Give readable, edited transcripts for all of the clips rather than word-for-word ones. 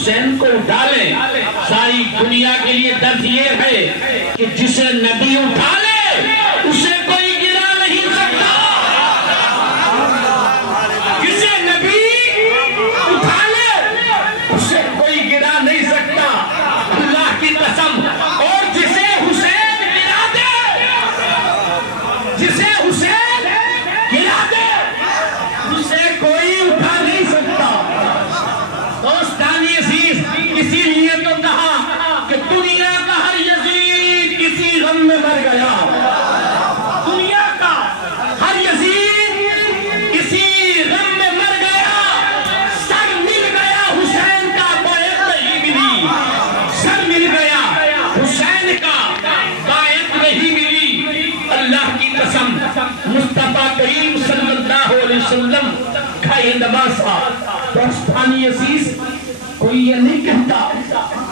حسین کو اٹھا لیں. ساری دنیا کے لیے درس یہ ہے کہ جسے نبی اٹھا لے اسے کوئی گرا نہیں سکتا. جسے نبی اٹھا لے اسے کوئی گرا نہیں سکتا اللہ کی قسم. اور جسے حسین گرا دے، جسے حسین گرا دے اسے کوئی اٹھا نہیں سکتا. دوستان عزیز، اسی لیے تو کہا کہ دنیا کا ہر یزید کسی غم میں مر گیا. دنیا کا ہر یزید کسی غم میں مر گیا. سر مل گیا حسین کا بیعت نہیں ملی. سر مل گیا حسین کا بیعت نہیں ملی. اللہ کی قسم مصطفیٰ کریم صلی اللہ علیہ وسلم کا یہ نماز تھا. دوستان عزیز، کوئی یہ نہیں کہتا،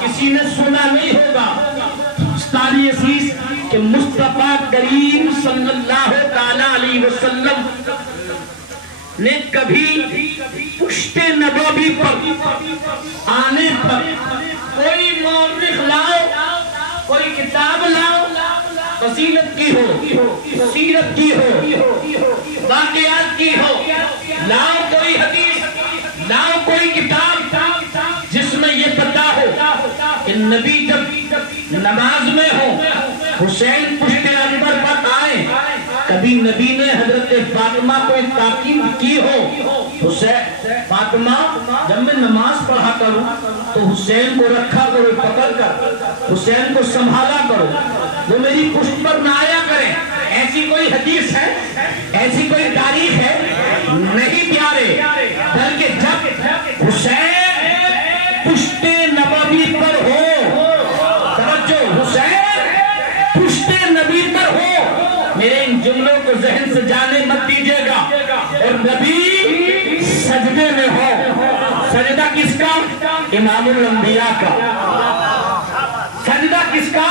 کسی نے سنا نہیں ہوگا دوستان عزیز کہ مصطفیٰ کریم صلی اللہ تعالیٰ علیہ وسلم نے کبھی پشت نبوی پر آنے پر کوئی مورخ لاؤ، کوئی کتاب لاؤ، فضیلت کی ہو، سیرت کی ہو، واقعات کی ہو، لاؤ کوئی حدیث، لاؤ کوئی کتاب جس میں یہ پتا ہو کہ نبی جب نماز میں ہو حسین پشت انبر پر آئے. کبھی نبی نے حضرت فاطمہ کو تاکید کی ہو، حسین فاطمہ جب میں نماز پڑھا کروں تو حسین کو رکھا کرو، پکڑ کر حسین کو سنبھالا کرو، وہ میری پشت پر نہ آیا کریں. ایسی کوئی حدیث ہے، ایسی کوئی تاریخ ہے؟ نہیں پیارے. بلکہ جب حسین پشت نبوی پر ہو، توجہ، حسین پشت نبی پر ہو، میرے ان جملوں کو ذہن سے جانے مت دیجیے گا، اور نبی سجدے میں ہو. سجدہ کس کا؟ امام الانبیاء کا. سجدہ کس کا؟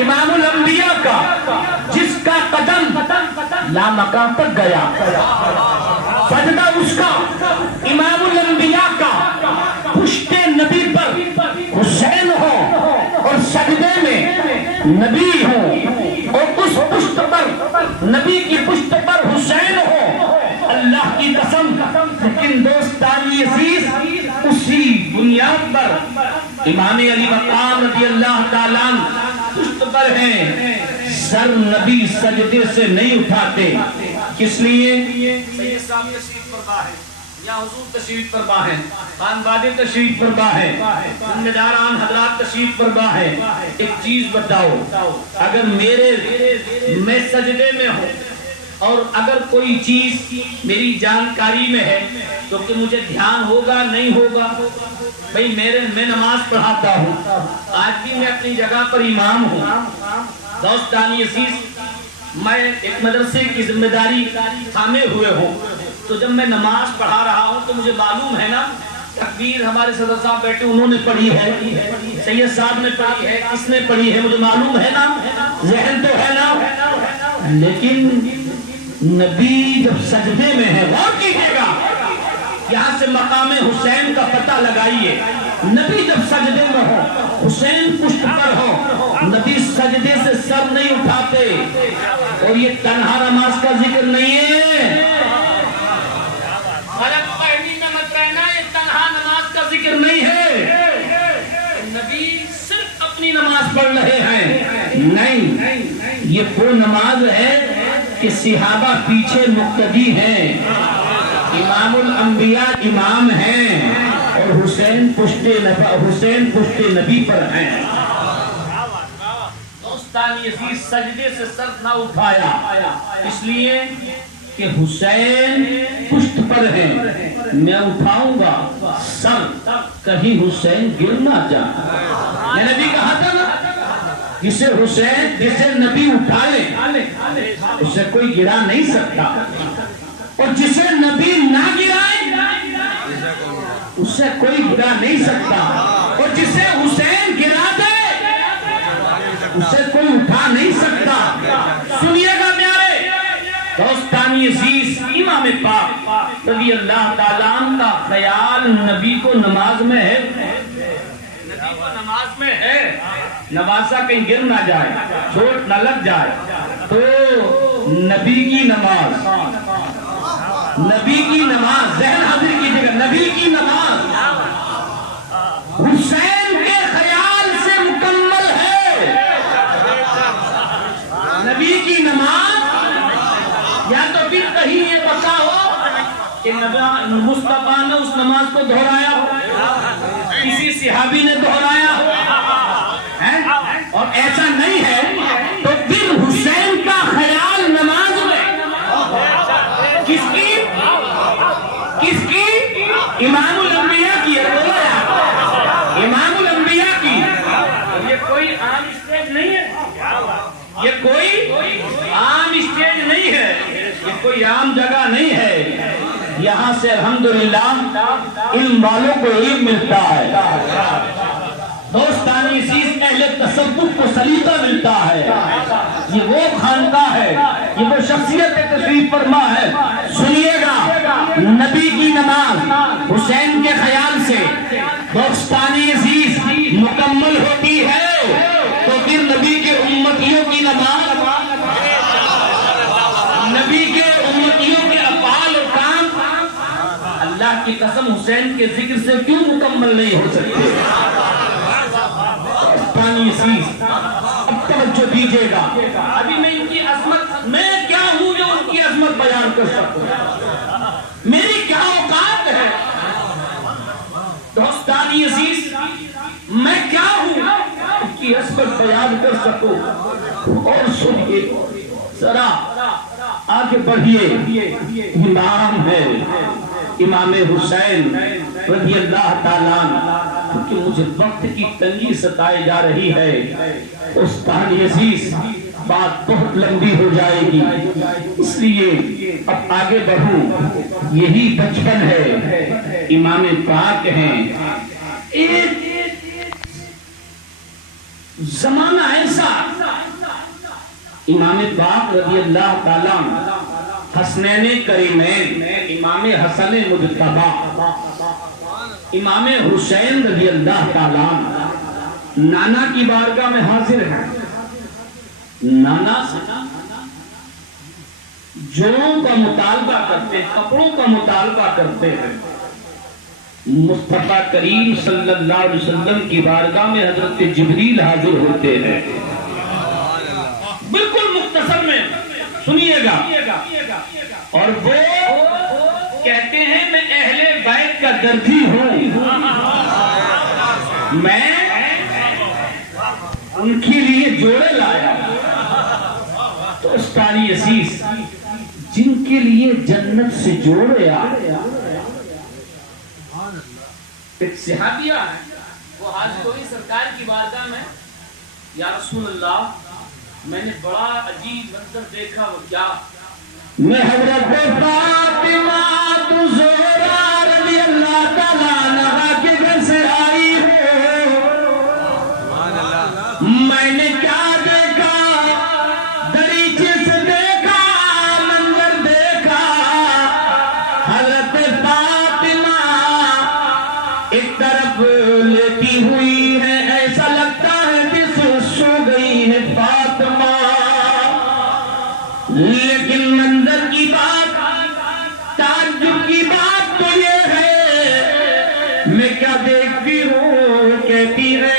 امام الانبیاء کا، جس کا قدم لامکان تک گیا. سجدہ اس کا، امام الانبیاء کا. پشت نبی پر حسین ہو اور سجدے میں نبی ہو، اور اس پشت پر نبی کی پشت پر حسین ہو. اللہ کی قسم. لیکن دوستان عزیز، اسی بنیاد پر امام علی مقام رضی اللہ تعالیٰ پشت پر ہیں، سر نبی سجدے سے نہیں اٹھاتے. کس لیے؟ سید صاحب تشریف فرما ہے، یا حضور تشریف فرما ہے، خان بادی تشریف فرما ہے، ذمہ داران حضرات تشریف فرما ہے. ایک چیز بتاؤ، اگر میں سجدے میں ہوں اور اگر کوئی چیز میری جانکاری میں ہے تو کہ مجھے دھیان ہوگا نہیں ہوگا؟ بھئی میں نماز پڑھاتا ہوں، آج بھی میں اپنی جگہ پر امام ہوں. دوستان عزیز، میں ایک مدرسے کی ذمہ داری تھامے ہوئے ہوں، تو جب میں نماز پڑھا رہا ہوں تو مجھے معلوم ہے نا، تکبیر ہمارے صدر صاحب بیٹھے انہوں نے پڑھی ہے، سید صاحب نے پڑھی ہے، کس نے پڑھی ہے مجھے معلوم ہے نا، ذہن تو ہے نا. لیکن نبی جب سجدے میں ہے، غور کیجئے گا، یہاں سے مقام حسین کا پتہ لگائیے. نبی جب سجدے میں ہو، حسین پشت پر ہو، نبی سجدے سے سر نہیں اٹھاتے. اور یہ تنہا نماز کا ذکر نہیں ہے، غلط فہمی میں مت رہنا، یہ تنہا نماز کا ذکر نہیں ہے. نبی صرف اپنی نماز پڑھ رہے ہیں، نہیں، یہ وہ نماز ہے کہ صحابہ پیچھے مقتدی ہیں، امام الانبیاء امام ہیں، اور حسین پشت نبی پر ہیں. دوستان عزیز، سجدے سے سر نہ اٹھایا اس لیے کہ حسین پشت پر ہیں. میں اٹھاؤں گا سر، کہیں حسین گر نہ جائے. میں نے بھی کہا تھا نا، جسے نبی اٹھا لے اسے کوئی گرا نہیں سکتا، اور جسے نبی نہ گرائے اسے کوئی گرا نہیں سکتا، اور جسے حسین گرا دے اسے کوئی اٹھا نہیں سکتا. سنیے گا پیارے دوستان عزیز، امام پاک رضی اللہ تعالیٰ عنہ کا خیال نبی کو نماز میں ہے میں ہے نواسا کہیں گر نہ جائے، چوٹ نہ لگ جائے، تو نبی کی نماز، نبی کی نماز ذہن حاضر کیجیے گا، نبی کی نماز حسین کے خیال سے مکمل ہے۔ نبی کی نماز، یا تو پھر کہیں یہ بتا ہو کہ مصطفیٰ نے اس نماز کو دہرایا ہو، کسی صحابی نے دہرایا ہو، اور ایسا نہیں ہے تو پھر حسین کا خیال نماز میں کس کی؟ کس کی؟ امام الانبیاء کی ہے، بولا یار، امام الانبیاء کی۔ یہ کوئی عام اسٹیج نہیں ہے، یہ کوئی عام اسٹیج نہیں ہے، یہ کوئی عام جگہ نہیں ہے۔ یہاں سے الحمدللہ علم والوں کو علم ملتا ہے، دوستانی عزیز اہل تصوف کو سلیقہ ملتا ہے۔ یہ وہ خانقاہ ہے، یہ وہ شخصیت تشریف فرما ہے۔ سنیے گا، نبی کی نماز حسین کے خیال سے دوستانی عزیز مکمل ہوتی ہے، تو پھر نبی کے امتیوں کی نماز، نبی کے امتیوں کے افعال اور کام اللہ کی قسم حسین کے ذکر سے کیوں مکمل نہیں ہو سکتے؟ اب توجہ دیجیے گا، ابھی میں ان کی عظمت، میں کیا ہوں جو ان کی عظمت بیان کر سکوں، میری کیا اوقات ہے دوستانی عزیز، میں کیا ہوں ان کی عظمت بیان کر سکوں۔ اور سنیے ذرا آگے بڑھیے، امام ہے امام حسین رضی اللہ تعالیٰ عنہ، کیونکہ مجھے وقت کی تنگی ستائی جا رہی ہے، استاد عزیز بات بہت لمبی ہو جائے گی، اس لیے اب آگے بڑھوں۔ یہی بچپن ہے، امام پاک ہیں۔ ایک زمانہ ایسا، امام پاک رضی اللہ تعالیٰ عنہ، حسنین کریمین، امام حسن مجتبی، امام حسین رضی اللہ تعالیٰ عنہ نانا کی بارگاہ میں حاضر ہیں۔ نانا سے جوڑوں کا مطالبہ کرتے ہیں، کپڑوں کا مطالبہ کرتے ہیں۔ مصطفیٰ کریم صلی اللہ علیہ وسلم کی بارگاہ میں حضرت جبریل حاضر ہوتے ہیں۔ بالکل مختصر میں سنیے گا، اور وہ کہتے ہیں میں اہل بیت کا درجی ہوں، میں ان کے لیے جوڑے لایا۔ تو استاری عزیز، جن کے لیے جنت سے جوڑے آئے، ایک صحابیہ ہے، وہ حاضر ہوئی سرکار کی بارگاہ میں، یا رسول اللہ میں نے بڑا عجیب منظر دیکھا، وہ کیا؟ میں حضرت فاطمہ زہرا رضی اللہ تعالیٰ عنہا کے گھر سے آئی ہوں، میں نے کیا دیکھا؟ دریچے سے دیکھا، منظر دیکھا، حضرت فاطمہ ایک طرف لیٹی ہوئی ہے، ایسا لگتا ہے جیسے سو گئی ہے فاطمہ، لیکن منظر کی بات، تعجب کی بات تو یہ ہے، میں کیا دیکھتی ہوں؟ کہتی ہے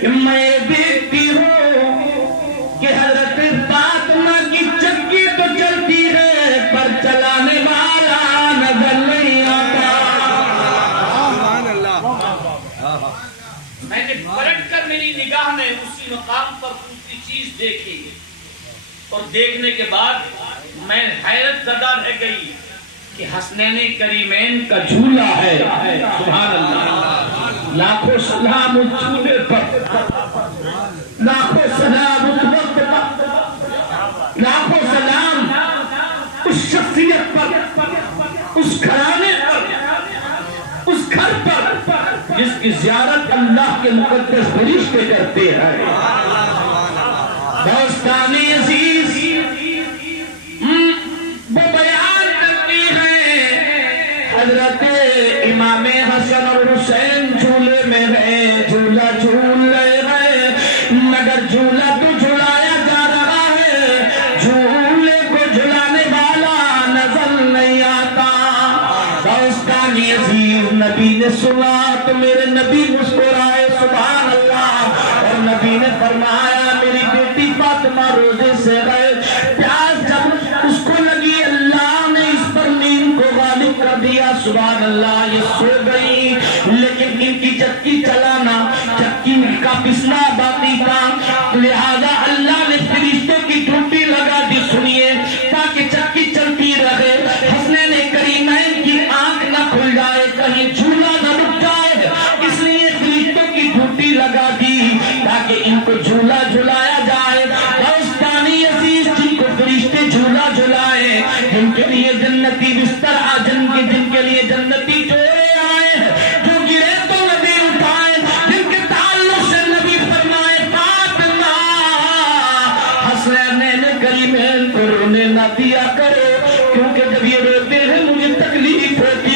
کہ میں دیکھتی ہوں کہ حضرت فاطمہ کی چکی تو چلتی ہے پر چلانے والا نظر نہیں آتا۔ میں نے پلٹ کر میری نگاہ میں اسی مقام پر دوسری چیز دیکھی، اور دیکھنے کے بعد میں حیرت زدہ رہ گئی کہ حسنین کریمین کا جھولا ہے۔ سبحان اللہ، لاکھوں سلام اس جھولے پر، لاکھوں سلام اس وقت پر، لاکھوں سلام اس شخصیت پر، اس گھرانے پر، اس گھر پر جس کی زیارت اللہ کے مقدس فرشتے کرتے ہیں۔ دوستانی عزیز، وہ بیان کرتی ہے حضرت امام حسن اور حسین جھولے میں ہیں، جھولا جھول رہے یہ سنا تو میرے نبی مسکرائے سبحان اللہ، اور نبی نے فرمایا میری بیٹی فاطمہ روزے سے گئے، پیاس جب اس کو لگی اللہ نے اس پر نیند کو غالب کر دیا، سبحان اللہ، یہ سو گئی، لیکن ان کی چکی چلانا، چکی کا پسنا باقی تھا، لہذا اللہ نے فرشتوں کی ڈیوٹی لگا دی، سنیے، تاکہ چکی چلتی رہے، حسنین کریمین کی آنکھ نہ کھل جائے، کہیں جھولا نہ رک جائے، اس لیے فرشتوں کی ڈیوٹی لگا دی تاکہ ان کو جھولا جھلایا جائے۔ دوستانی عزیز، جن کو فرشتے جھولا جھلائے، جن کے لیے جنتی بستر جن کے لیے جنتی جوڑے آئے، جو گرے تو نبی اٹھائے، جن کے تعلق سے نبی فرمائے فاطمہ حسنین کریمین کو رونے نہ دیا کرو، کیونکہ جب یہ روتے ہیں مجھے تکلیف ہوتی